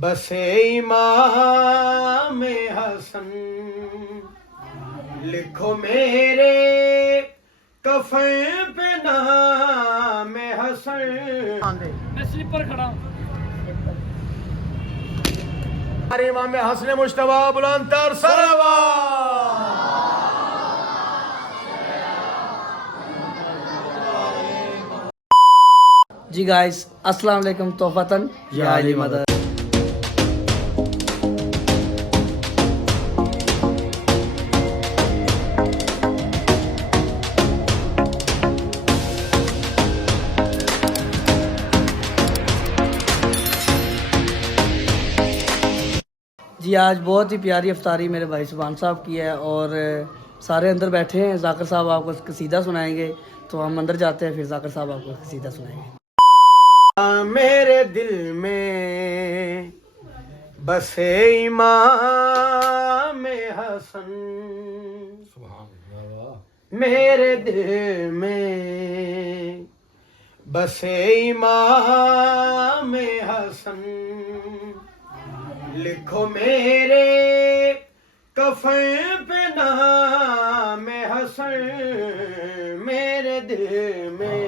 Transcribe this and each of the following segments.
बसे इमाम हसन, लिखो मेरे कफन पे नाम हसन। मैं स्लीपर खड़ा हूँ। अरे इमाम हसन मुश्तबा बुलंदतर सलवात। जी गाइस, अस्सलाम वालेकुम। तोहफतन या अली मदद। जी आज बहुत ही प्यारी अफ्तारी मेरे भाई सुभान साहब की है और सारे अंदर बैठे हैं। जाकिर साहब आपको कसीदा सुनाएंगे, तो हम अंदर जाते हैं, फिर जाकिर साहब आपको कसीदा सुनाएंगे। मेरे दिल में बसे इमाम हसन, मेरे दिल में बसे इमाम हसन, लिखो मेरे कफन पे नाम हसन, मेरे दिल में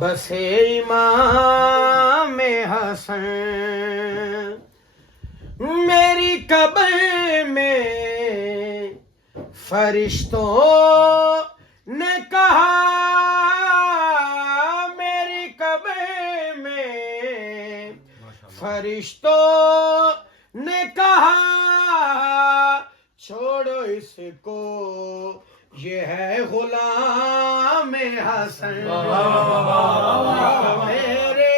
बसे इमाम हसन। मेरी कब्र में फरिश्तों ने कहा, मेरी कब्र में फरिश्तों ने कहा, छोड़ो इसको ये है गुलाम हसन। मेरे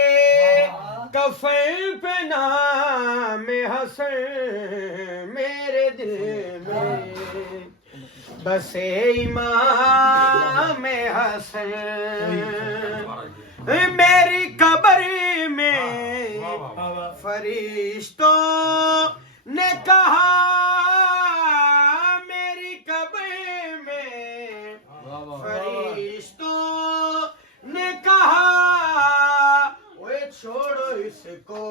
कफन पे नाम हसन, मेरे दिल में बसे इमाम हसन। मेरी कब्र में फरिश्तों ने कहा, मेरी कब्र में फरिश्तों ने कहा, ओए छोड़ो इसको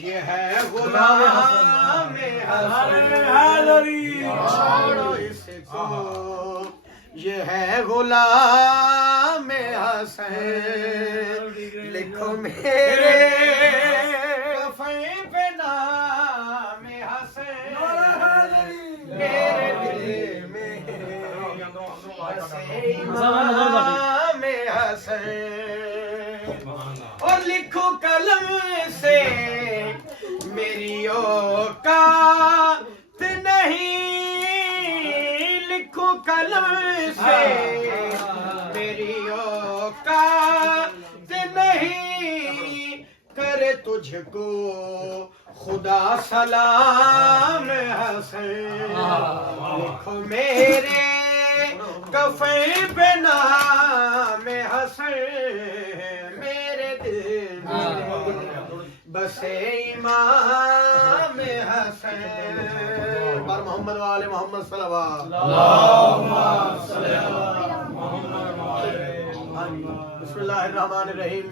ये है गुलाम हसन। छोड़ो इसको ये है गुलाम हसन, लिखो मेरे कफन पे नाम हसन, मेरे दिल में बसे इमाम हसन। और लिखो कलम से मेरी औकात नहीं, लिखो कलम से मेरी औकात नहीं, करे तुझको खुदा सलाम हसन। लिखो मेरे कफन पे नाम हसन, मेरे दिल में बसे इमाम हसन। पर मोहम्मद वाले मोहम्मद सल्लल्लाहु बिस्मिल्लाहिर्रहमानिर्रहीम।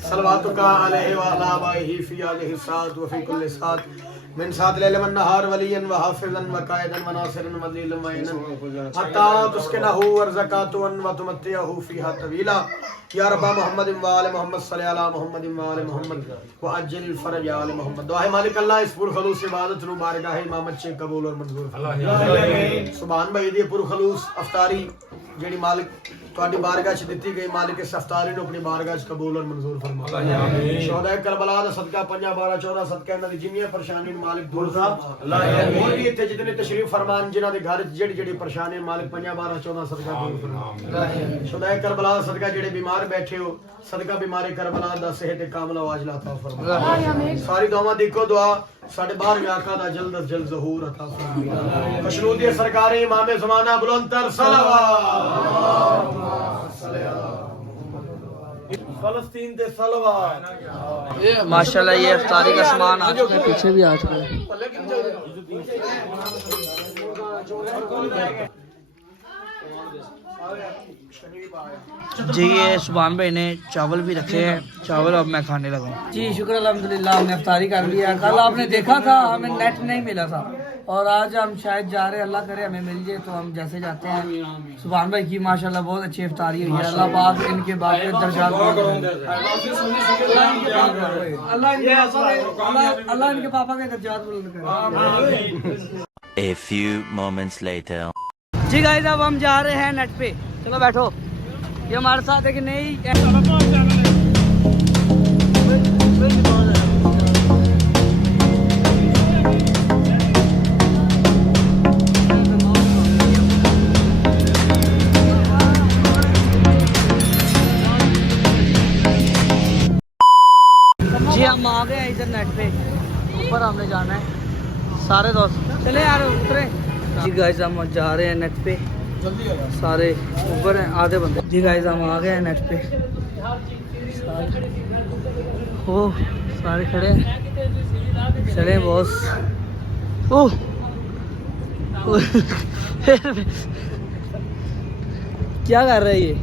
सलवातुका अलैहि व अला आबाइही फी आलिहि साद व फी कुल्लि साद मिन साद लैल व नहार वलियन व हाफिज़न व कायदन व नासिरन व दलीलन व इनन हत्ता तुस्किनहु व ज़कातुन व तुमत्तिहु फीहा तवीला। या रब्बा मोहम्मद व आले मोहम्मद सल्ली अला मोहम्मद व आले मोहम्मद व अज्जिल फरज आले मोहम्मद। दुआ है मालिक अल्लाह इस पुरखलूस इबादत नु बारगाह इमामत से कबूल और मंजूर फरमाए। सुभान भाई दी पुरखलूस अफ्तारी जेड़ी मालिक ਤੁਹਾਡੀ ਬਾਰਗਾਹ 'ਚ ਦਿੱਤੀ ਗਈ, ਮਾਲਿਕ ਇਸ ਅਫਤਾਰੀ ਨੂੰ ਆਪਣੀ ਬਾਰਗਾਹ 'ਚ ਕਬੂਲ ਔਰ ਮਨਜ਼ੂਰ ਫਰਮਾਏ। ਆਮੀਨ। ਸ਼ੁਹਦਾ ਕਰਬਲਾ ਦਾ ਸਦਕਾ 5 12 14 ਸਦਕਾ ਇਹਨਾਂ ਦੀ ਜਿੰਨੀਆਂ ਪਰੇਸ਼ਾਨੀਆਂ ਨੂੰ ਮਾਲਿਕ ਦੂਰ ਫਰਮਾ। ਅੱਲਾਹ ਹੋਰ ਵੀ ਇੱਥੇ ਜਿਤਨੇ ਤਸ਼ਰੀਫ ਫਰਮਾਨ ਜਿਨ੍ਹਾਂ ਦੇ ਘਰ 'ਚ ਜਿਹੜੀ ਜਿਹੜੀ ਪਰੇਸ਼ਾਨੀ ਮਾਲਿਕ 5 12 14 ਸਦਕਾ ਦੂਰ ਫਰਮਾ। ਸ਼ੁਹਦਾ ਕਰਬਲਾ ਦਾ ਸਦਕਾ ਜਿਹੜੇ ਬਿਮਾਰ ਬੈਠੇ ਹੋ, ਸਦਕਾ ਬਿਮਾਰੀ ਕਰਬਲਾ ਦਾ ਸਿਹਤ ਕਾਮਲ ਆਵਾਜ਼ ਅਤਾ फरमाए। सारी दुआवां देखो दुआ साढ़े 12वें आका दा जल्द अज जल्द ज़हूर अता फरमाए। खुशनूदी सरकार इमाम ज़माना बुलंदतर सलावत फलस्तीन दे सलावत। माशाल्लाह ये अफ्तारी का सामान आ चुका है, पीछे भी आ चुका है। जी ये सुभान भाई ने चावल भी रखे हैं, चावल अब मैं खाने लगा। जी शुक्र अल्हम्दुलिल्लाह हमने इफ्तारी कर लिया। कल आपने देखा था हमें नेट नहीं मिला था और आज हम शायद जा रहे हैं, अल्लाह करे हमें मिल जाए तो हम जैसे जाते हैं। सुभान भाई की माशाल्लाह बहुत अच्छी इफ्तारी हुई है। अल्लाह पाक इनके बाप के दर्जात अल्लाह इनके पापा के दर्जात बुलंद करे। A few moments later. जी गाइस अब हम जा रहे हैं नेट पे, चलो बैठो। ये हमारे साथ एक नई जी हम आ गए हैं इधर नेट पे, ऊपर हमने जाना है सारे दोस्त। चले यार उतरे। जी गाइस हम जा रहे हैं नेट पे, सारे ऊपर हैं आधे बंदे। जी गाइस हम आ गए हैं नेट पे, ओ सारे खड़े हैं। चले बॉस। ओह क्या कर रहे हैं ये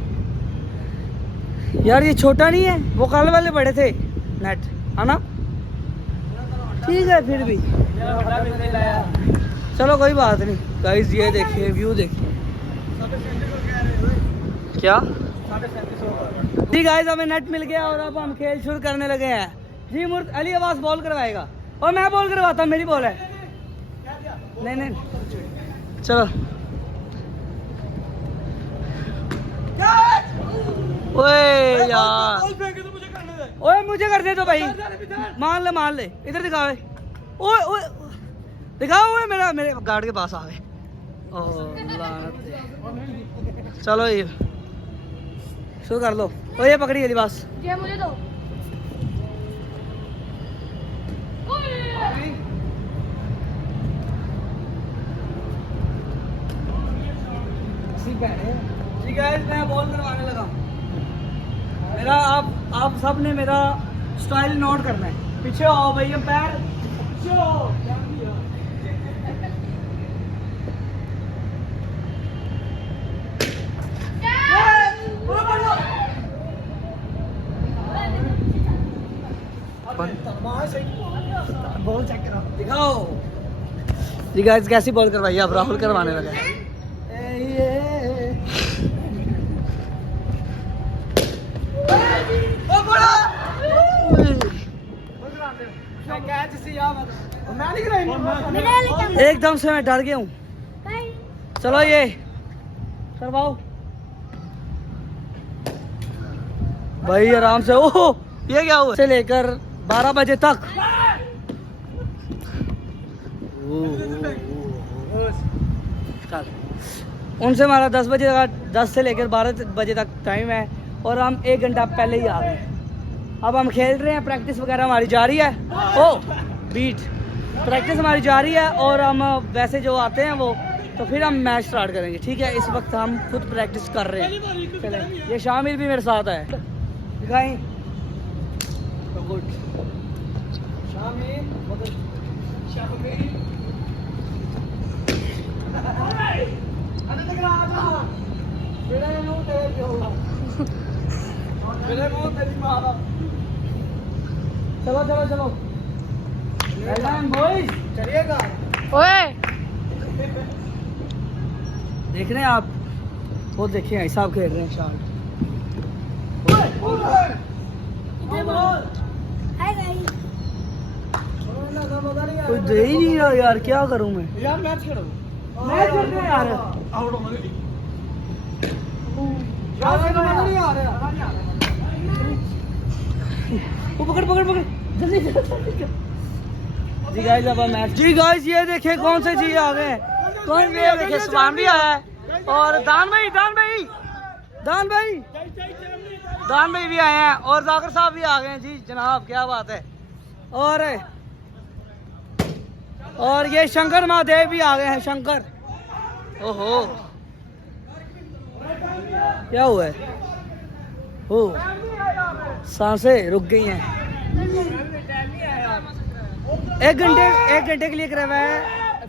यार? ये छोटा नहीं है, वो कल वाले बड़े थे नेट है ना? ठीक है फिर भी चलो कोई बात नहीं। गाइस ये देखिए व्यू देखिए क्या। जी गाइस हमें नेट मिल गया और अब हम खेल शुरू करने लगे हैं। जी मुर्त अली आवाज बॉल करवाएगा और मैं बॉल करवाता हूँ, मेरी बॉल है। नहीं नहीं चलो। ओए यार ओए मुझे कर दे तो भाई, मान ले इधर दिखाओ। ओए ओए दिखाओ। ओए मेरे गार्ड के पास आ गए। चलो ये शुरू कर लो। ओ ये पकड़ी गई बस। ये मुझे दो। जी गाइस मैं बॉल करवाने लगा। मेरा आप सब ने मेरा स्टाइल नोट करना है। पीछे आओ भाई, पैर पीछे आओ। बॉल चेक करो, दिखाओ। जी गाइस कैसी बॉल करवाई? आप राहुल करवाने लगे। एकदम से मैं डर गया हूँ। चलो ये करवाओ भाई आराम से। ओह ये क्या हुआ? से लेकर 12 बजे तक उनसे हमारा 10 बजे तक, 10 से लेकर 12 बजे तक टाइम है और हम 1 घंटा पहले ही आ गए। अब हम खेल रहे हैं, प्रैक्टिस वगैरह हमारी जारी है। ओ बीट प्रैक्टिस हमारी जारी है और हम वैसे जो आते हैं वो तो फिर हम मैच स्टार्ट करेंगे। ठीक है इस वक्त हम खुद प्रैक्टिस कर रहे हैं। चले ये शामिल भी मेरे साथ है, दिखाएं तो गुड। चलो चलो चलो बॉयज चलिएगा। ओए देख रहे हैं आप, वो देखिए ऐसा आप खेल रहे हैं शान। कोई दे ही नहीं रहा यार, क्या करूं मैं यार? मैच खेलो यार। वो पकड़ जल्दी जी गाइस अब मैच। जी गाइस ये देखिए कौन से जी आ गए। कौन ये देखिए सुभान भी आया है और दान भाई भी आए हैं और जाकिर साहब भी आ गए हैं। जी जनाब क्या बात है। और ये शंकर महादेव भी आ गए हैं। शंकर ओहो क्या हुआ है? ओ सांसें रुक गई हैं। एक घंटे के लिए करवाया है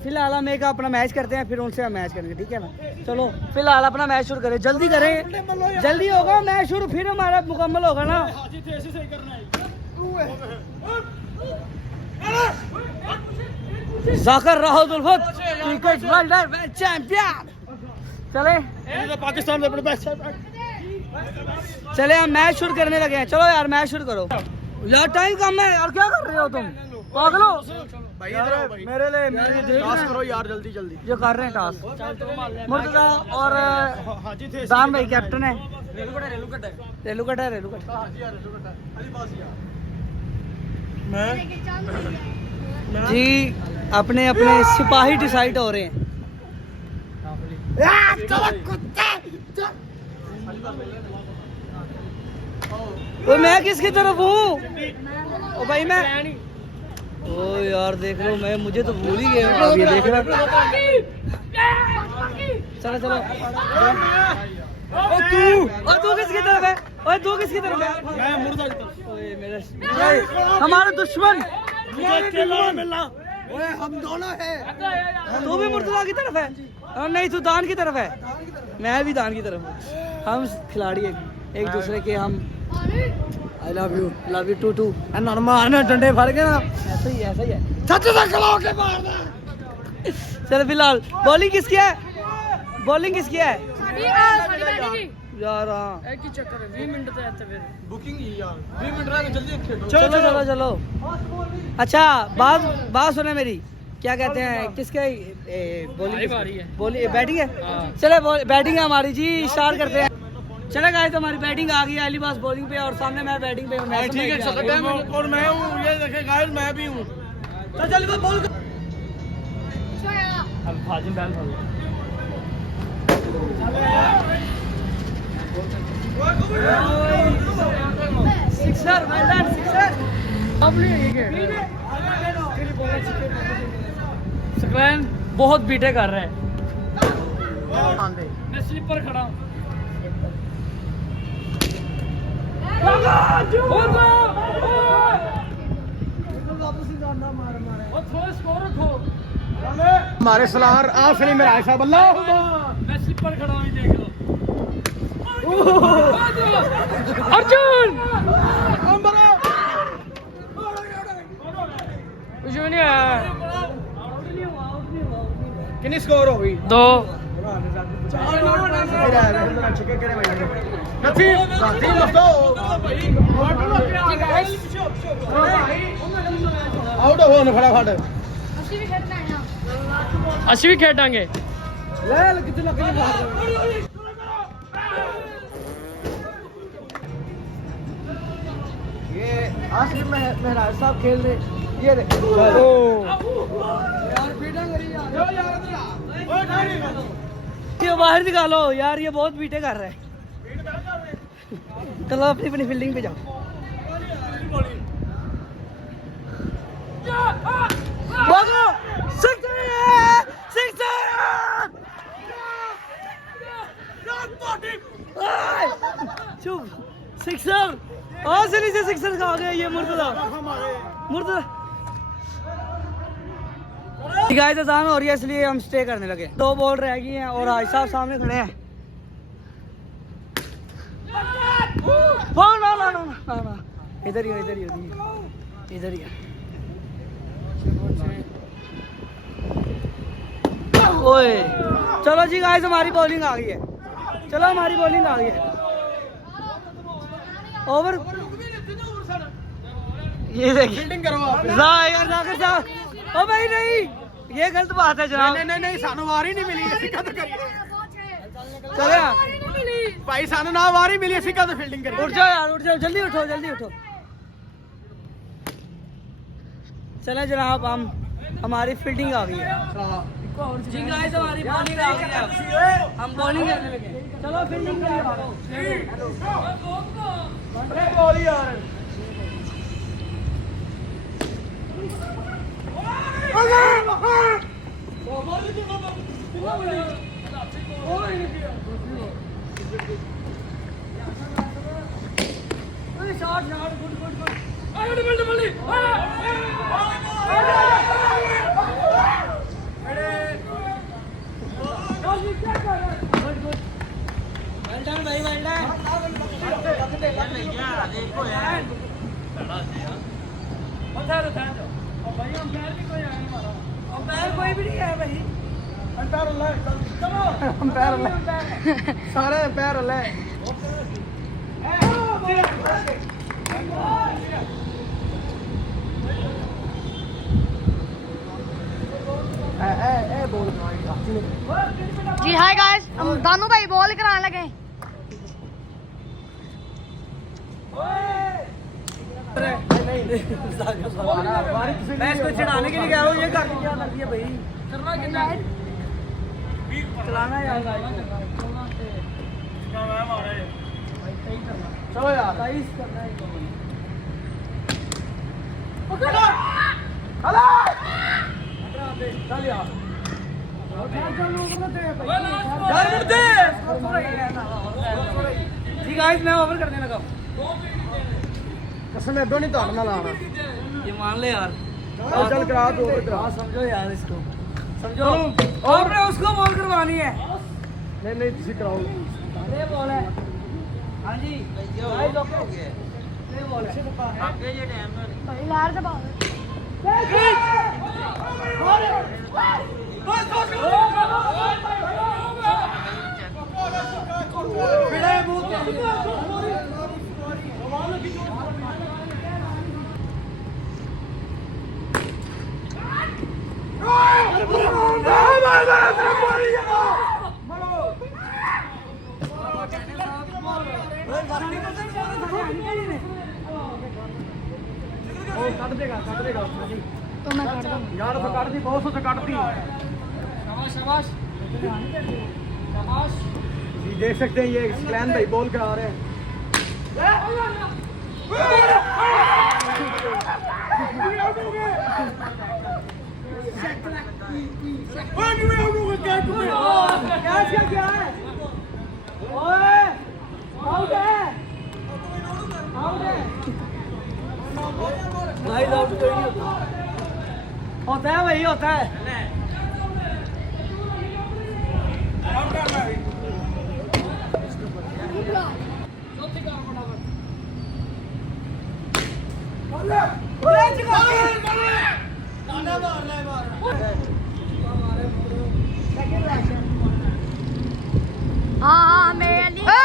फिलहाल हम एक अपना मैच करते हैं, फिर उनसे हम मैच करेंगे, ठीक है ना। चलो फिलहाल अपना मैच शुरू करें, जल्दी करें, जल्दी होगा मैच शुरू, फिर हमारा मुकम्मल होगा ना। जाकर राहुल क्रिकेट वर्ल्ड चैंपियन। चले पाकिस्तान में चले हम मैच शुरू करने लगे हैं। चलो यार मैच शुरू करो यार, टाइम कम है यार, क्या कर रहे हो तुम पागलो। भाई इधर आओ भाई, मेरे लिए टास्क करो यार जल्दी जल्दी। जो कर रहे हैं टास्क, मुर्तजा और दान भाई कैप्टन है। रेलू कट जी, अपने अपने सिपाही डिसाइड हो रहे हैं। वो मैं किसकी तरफ हूँ? ओ भाई मैं, ओ यार देख लो, मैं मुझे तो भूल ही गया हूँ। अब ये देख रहा, चलो चलो। और तू किसकी तरफ है? और तू किसकी तरफ है? मैं मुर्दा की तरफ। ओए मेरा हमारा दुश्मन, मुझे अकेला मिलना। ओए हम दोनों हैं। तू भी मुर्तजा की तरफ है? और नहीं, तू दान की तरफ है, मैं भी दान की तरफ हूँ। हम खिलाड़ी एक दूसरे के, हम I love you too and मारना डंडे फड़ के ना, ऐसा ही है। सच से खिला के मारना। चल फिलहाल बॉलिंग किसकी है? बॉलिंग किसकी है यार? हाँ एक ही चक्कर है, 20 मिनट तो आते फिर बुकिंग ही यार, 20 मिनट रह गए, जल्दी खेलो। चलो। अच्छा बात सुने मेरी, क्या कहते हैं, किसके बॉलिंग बैटिंग है? चले बैटिंग है हमारी जी, स्टार्ट करते हैं। चले गाइस, हमारी बैटिंग आ गई है, अली बास बॉलिंग पे और सामने मैं बैटिंग पे हूं। ठीक है, और मैं हूँ, ये देखे गाइस, मैं भी हूँ। तो जल्दी बॉल कर। अब फाजिल बैल खोल सिक्सर, मैदान सिक्सर। स्क्लैन बहुत बीटे कर रहा है, मैं स्लीपर खड़ा हूँ। थोड़ा स्कोर रखो। हमारे सलार आखिरी में आयशा बल्ला। मैं स्लीपर खड़ा हूँ, देख लो। अर्जुन कुछ भी नहीं है। कितनी स्कोर हो गई? 2 आउट हो ना फटाफट। ਅਸੀਂ ਵੀ ਖੇਡਾਂਗੇ। ले कितने लग गए बाहर। ये आसिफ महराज साहब खेल रहे, ये देखो। ये बाहर निकालो यार, ये बहुत बीटे कर रहा है। चलो अपनी अपनी फील्डिंग पे जाओ। भागो, चुप, सिक्सर। आसानी से सिक्सर खा गए ये मुर्तजा। गाइस आसान हो रही है, इसलिए हम स्टे करने लगे। 2 बॉल रह गई हैं और हाजी साहब सामने खड़े हैं। ना इधर ही है। ओए चलो जी गाइस, हमारी बॉलिंग आ गई है। ओवर ये देखिए, फील्डिंग करो आप। जाकर साहब। ओ भाई नहीं, ये गलत बात है जनाब। नहीं सानू वारी नहीं मिली, ਅਸੀਂ ਕਦ ਕਰੀਏ। चले भाई सानू ना वारी मिली, ਅਸੀਂ कद फील्डिंग करिए। उठ जाओ, जल्दी उठो। चले जनाब, हमारी फील्डिंग आ गई है। जी गाइस, हमारी बॉलिंग आ गई है, हम बॉलिंग करने लगे। चलो फील्डिंग के लिए भागो। बॉल यार। वेल्डन भाई वेल्डन अंपायर कोई भी नहीं है भाई अंपायर सारे अंपायर जी हाय गाइस, हम दानू भाई बॉल कराने लगे। मैं इसको चढ़ाने के लिए गया हूँ, ये कर क्या कर दिया भाई। करना कितना है? चलाना यार चलो यार करना है। चल यार जी गाइस मैं ओवर करने लगा। कसम एडो नहीं तोड़ना लाना ये मान ले यार। चल करा दो करा समझो यार इसको, समझो। और उसको बॉल करवानी है। नहीं नहीं तुसी कराओ ये बॉल है। हाँ जी गाइस ओके ये बॉल है। आगे ये टाइम भाई लार से बॉल। ਕੱਢ ਦੇਗਾ तो मैं कर दूँ। ਯਾਰ ਉਹ ਕੱਢਦੀ ਬਹੁਤ ਸੋਚ ਕੱਢਦੀ शाबाश शाबाश शाबाश जी देख सकते हैं ये स्क्लैन भाई बॉल करा रहे हैं क्या है? ओए आउट है, आउट है। गाइस आउट कोई नहीं होता है भाई, होता है। हाँ मेरे लिए।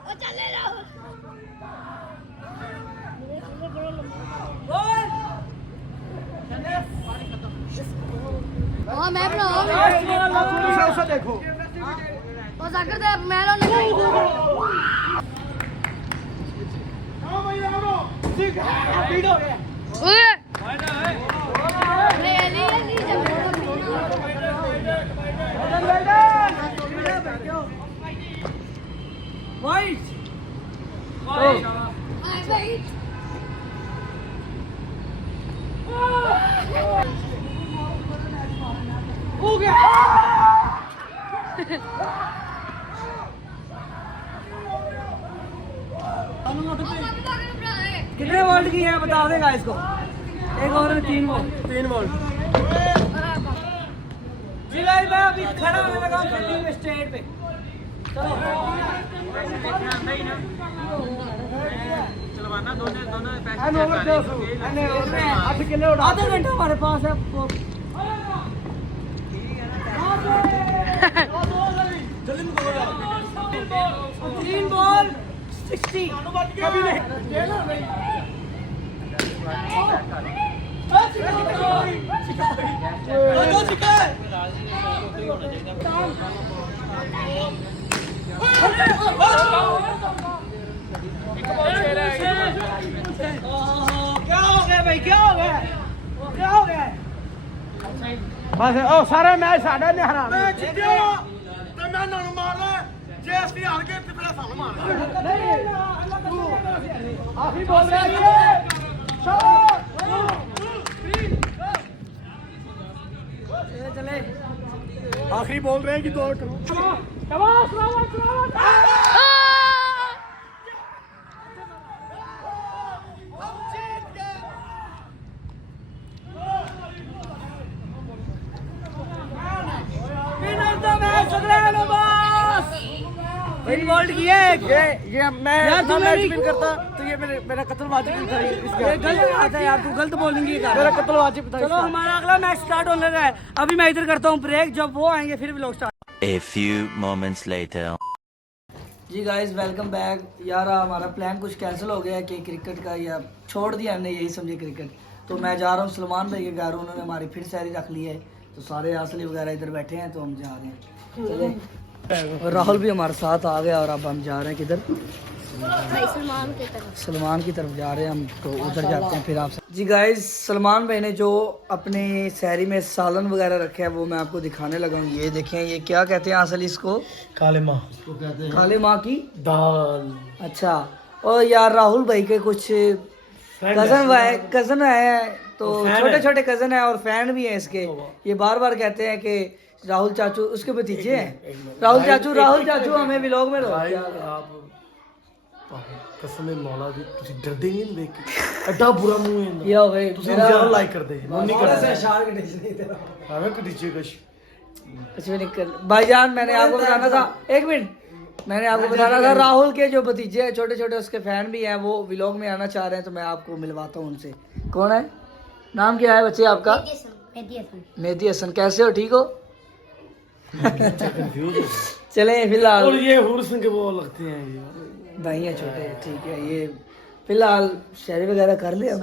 ओ चले जाओ। हाँ मैं बनाऊँ। उसे देखो बस अगर दे मैं लो नहीं। ओए वाइट हो गया। कितने वोल्ट की है बता देगा इसको। एक ओवर में 3 वोल्ट। जी गाइस मैं अभी खड़ा होने लगा हूं फील्डिंग में स्टेट पे। चलो चलवाना दोनों आधा घंटा हमारे पास है। तीन बॉल 60 कभी नहीं। क्या हो गया भाई, क्या हो गया, क्या हो गया? बस ओ सारे मैच साडे ने हराना मैं जिੱਤਿਆ ਤੇ ਮੈਂ ਇਹਨਾਂ ਨੂੰ ਮਾਰਨਾ ਜੇ ਅਸੀਂ ਹਾਰ ਗਏ ਤੇ ਫਿਰ ਸਾਨੂੰ ਮਾਰਨਾ ਆਖਰੀ ਬੋਲ ਰਿਹਾ ਇਹ चले आखिरी बोल रहे हैं कि 2 करो शाबाश शाबाश शाबाश इन्वॉल्व किया है ये मैं यार, ना तूने मैच नहीं- विन करता तो ये मेरा कत्ल वाजिब था ये गलत बात है यार, तू गलत बोलेंगे मेरा कत्ल वाजिब था चलो हमारा अगला मैच स्टार्ट होने लगा है। अभी मैं इधर करता हूँ ब्रेक, जब वो आएंगे फिर vlog start. A few moments later. जी गाइस वेलकम बैक। यार हमारा प्लान कुछ कैंसिल हो गया है कि क्रिकेट का, या छोड़ दिया हमने, यही समझे क्रिकेट। तो मैं जा रहा हूँ सलमान भाई के घर, उन्होंने हमारी फिर सैरी रख ली है, तो सारे आसली वगैरह इधर बैठे हैं, तो हम जा रहे हैं। चले। और राहुल भी हमारे साथ आ गया, और अब हम जा रहे हैं किधर, सलमान की तरफ। सलमान की तरफ जा रहे हैं हम, तो उधर जाते हैं फिर आपसे। जी गाइस सलमान भाई ने जो अपने सहरी में सालन वगैरह रखे हैं वो मैं आपको दिखाने लगा हूँ। ये देखें, ये क्या कहते हैं असल इसको, काले माँ काले माँ की दाल। अच्छा। और यार राहुल भाई के कुछ कजन है, तो छोटे छोटे कजन है और फैन भी है इसके। ये बार बार कहते हैं कि राहुल चाचू उसके भतीजे हैं। राहुल चाचू हमें व्लॉग में लो। कसम मौला दी ਤੁਸੀਂ ਡਰਦੇ ਨਹੀਂ ਦੇਖ ਕੇ ਐਡਾ ਬੁਰਾ ਮੂੰਹ ਹੈ ये हो गई ਤੁਸੀਂ ਜ਼ਿਆਦਾ ਲਾਈਕ ਕਰਦੇ ਜੀ ਮੈਂ ਨਹੀਂ करते शार के नीचे नहीं तेरा। हमें कदीचे कश कुछ भी नहीं कर भाईजान, मैंने आपको बताना था, एक मिनट, मैंने आपको बताना था राहुल के जो भतीजे हैं छोटे छोटे उसके फैन भी हैं, वो व्लॉग में आना चाह रहे हैं, तो मैं आपको मिलवाता हूँ उनसे। कौन है, नाम क्या है बच्चे आपका? मेहदी हसन। कैसे हो, ठीक हो? चले फिलहाल, और ये हुरसन के वो लगते हैं ये भाई हैं छोटे, ठीक है। ये फिलहाल शायरी वगैरह कर ले हम।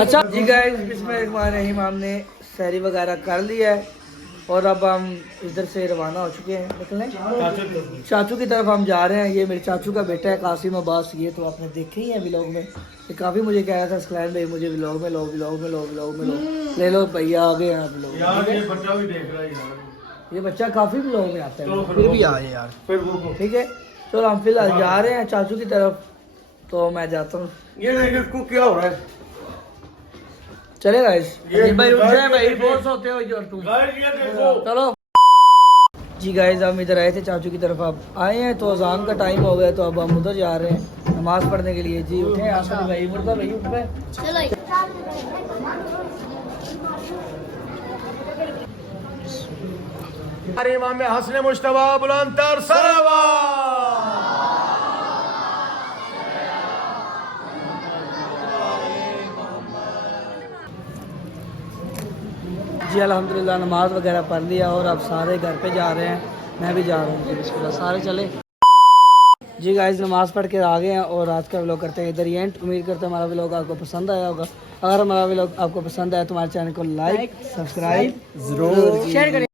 अच्छा जी गाइस बिस्मिल्लाहिर्रहमानिर्रहीम, हमने शायरी वगैरह कर लिया है और अब हम इधर से रवाना हो चुके हैं, निकलें चाचू की तरफ हम जा रहे हैं। ये मेरे चाचू का बेटा है कासिम अब्बास, ये तो आपने देखे ही है व्लॉग में। ये काफ़ी मुझे कह रहा था स्कलैन भाई मुझे व्लॉग में लो, व्लॉग में लो, व्लॉग में लो। ले लो भैया आ गए आप लोग। यार ये बच्चा भी देख रहा है यार, ये बच्चा काफ़ी व्लॉग में आता है, फिर फिर भी आए यार, फिर वो ठीक है। चलो हम फिलहाल जा रहे हैं चाचू की तरफ, तो मैं जाता हूँ। ये देख इसको क्या हो रहा है चले गाइस, ये भाई रुक जाए भाई, ये बोर्स होते हो जो तुम। गाइस ये देखो चलो जी गाइस, हम इधर आए थे चाचू की तरफ, अब आए हैं तो अजान का टाइम हो गया, तो अब हम उधर जा रहे हैं नमाज पढ़ने के लिए। जी उठे आसमान भाई, मुर्दा भाई उठ पे। चलो अरे इमाम हसन मुश्तबा बुलंदतर सलावा। जी अल्हम्दुलिल्लाह नमाज वगैरह पढ़ लिया और अब सारे घर पे जा रहे हैं, मैं भी जा रहा हूँ। बिस्मिल्लाह, सारे चले। जी गाइस नमाज पढ़ के आ गए हैं और आज का व्लॉग करते हैं इधर ही एंड। उम्मीद करते हैं हमारा व्लॉग आपको पसंद आया होगा। अगर हमारा व्लॉग आपको पसंद आया तो हमारे चैनल को लाइक सब्सक्राइब जरूर शेयर करें।